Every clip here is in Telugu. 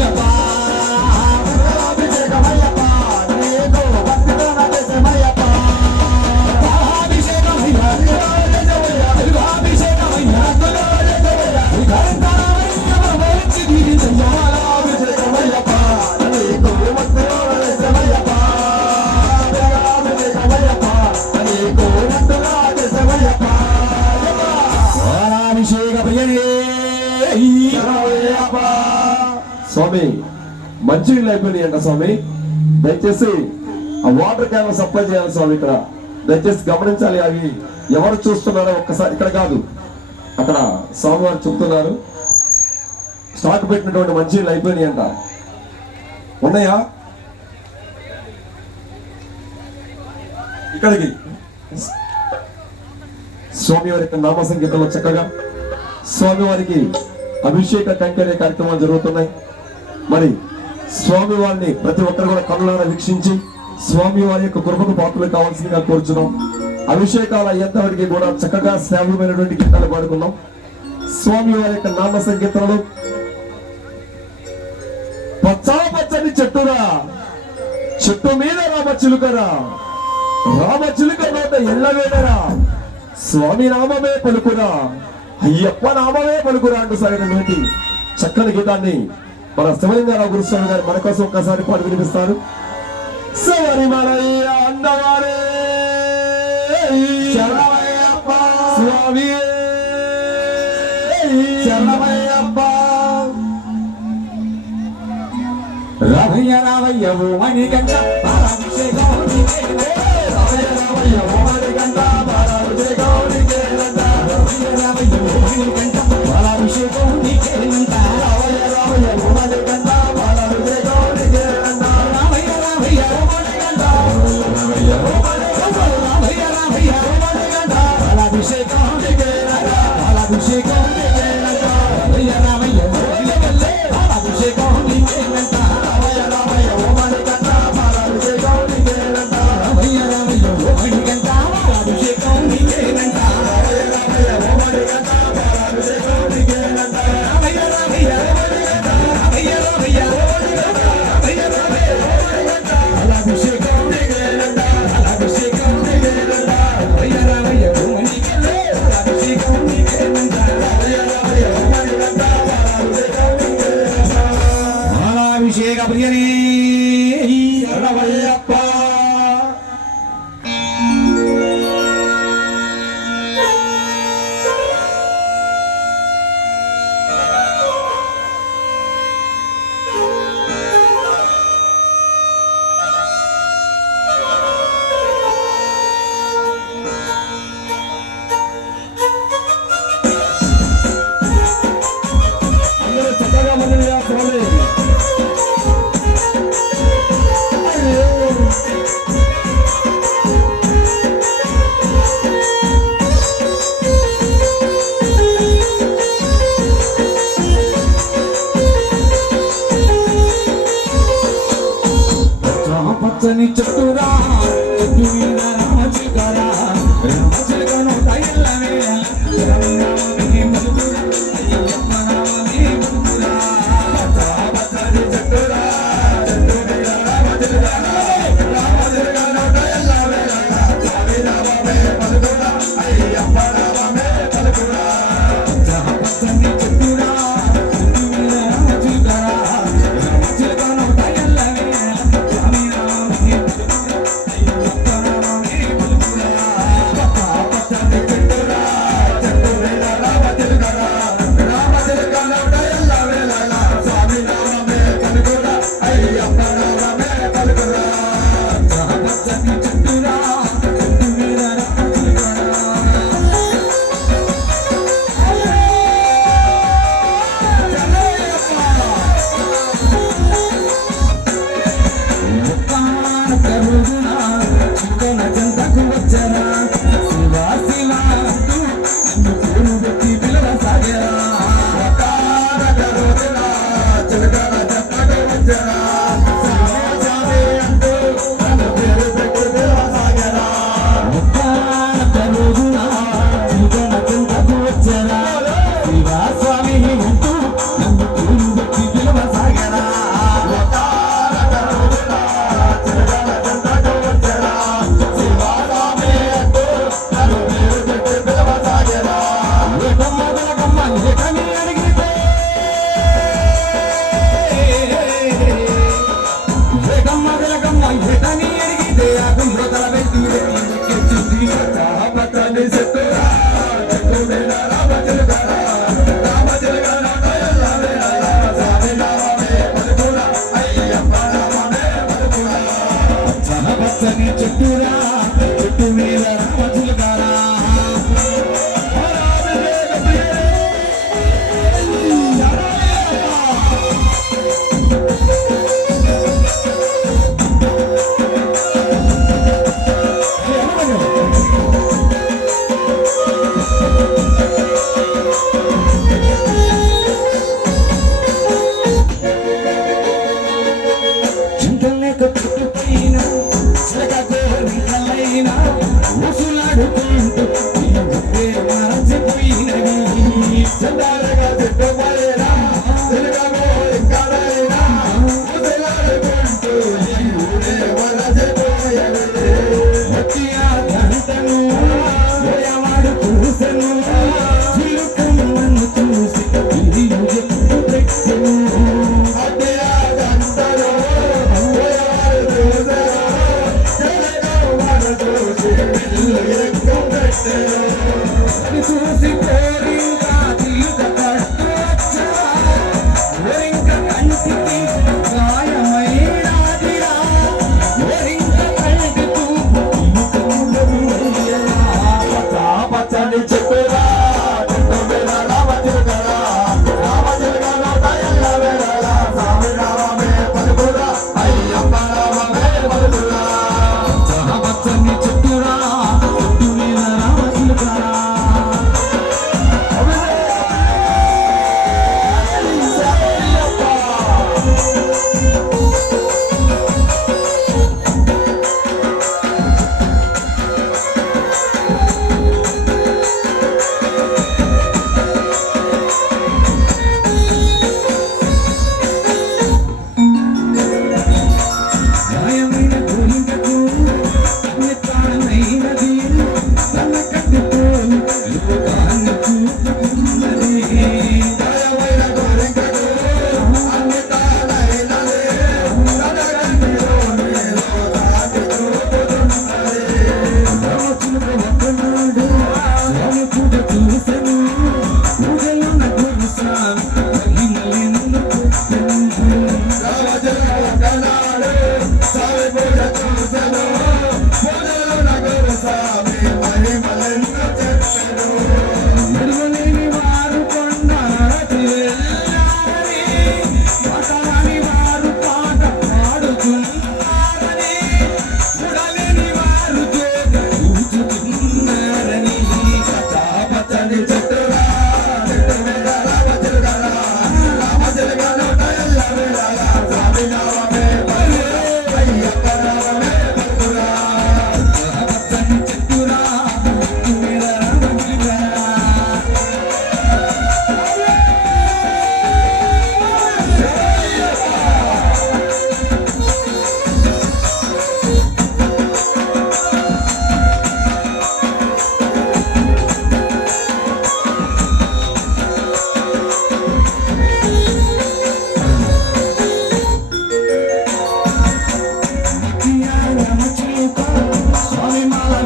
Yeah, స్వామి మంచి నీళ్ళు అయిపోయినాయి అంట స్వామి. దయచేసి ఆ వాటర్ క్యాన్ సప్లై చేయాలి స్వామి ఇక్కడ. దయచేసి గమనించాలి అవి ఎవరు చూస్తున్నారో ఒక్కసారి ఇక్కడ కాదు. అక్కడ స్వామి వారు చెప్తున్నారు. స్టాక్ పెట్టినటువంటి మంచి నీళ్ళు అయిపోయినాయి అంట. ఉన్నాయా? ఇక్కడికి. స్వామి వారి యొక్క నామ సంగీతంలో చక్కగా. స్వామి వారికి అభిషేక కైంకర్య కార్యక్రమాలు జరుగుతున్నాయి. మరి స్వామి వారిని ప్రతి ఒక్కరు కూడా కన్నులారా వీక్షించి స్వామి వారి యొక్క కృపకు పాత్రలు కావాల్సిందిగా కోరుచున్నాం. అభిషేకాలు అయ్యేంతవరకు కూడా చక్కగా శ్రావ్యమైనటువంటి గీతాలు పాడుకున్నాం. స్వామి వారి యొక్క నామ సంగీతంలో పచ్చా పచ్చని చెట్టురా. చెట్టు మీద రామ చిలుకరా. రామ చిలుక నోట ఎల్లవేడరా స్వామి నామమే పలుకురా. అయ్యప్ప నామమే పలుకురా అంటూ సాగినటువంటి చక్కని గీతాన్ని మన శివలింగారావు గురుస్వామి గారు మన కోసం ఒక్కసారి పాటు వినిపిస్తారు. సవరి మనయ్య అన్నవారే శరణమయ్యప్ప స్వామి శరణమయ్యప్ప. రామయ్య రామయ్య ఓ మణికంఠ అభిషేకం రామయ్య రామయ్య గంట రామయ్య అభిషేకం నీకేనంట. రామయ్య రామయ్య అయ్యప్ప నామమే I've been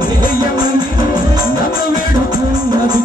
విజయమని నన్ను వేడుకున్నది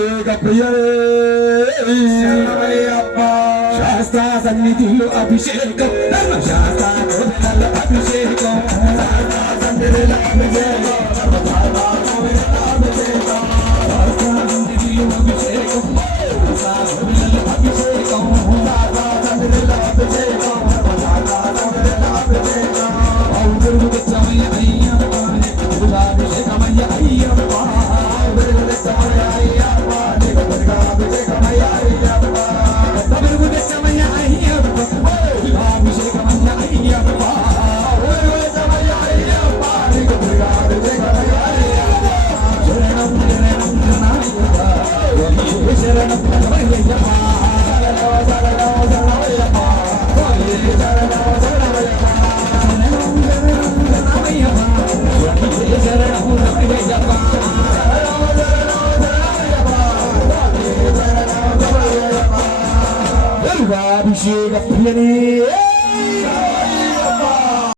అభిషేక ప్రియప్ప శాస్త్ర సన్నిధిలో అభిషేకం. శాస్త్ర అభిషేకం. అభిషేకం. சரணம் ஐயப்பா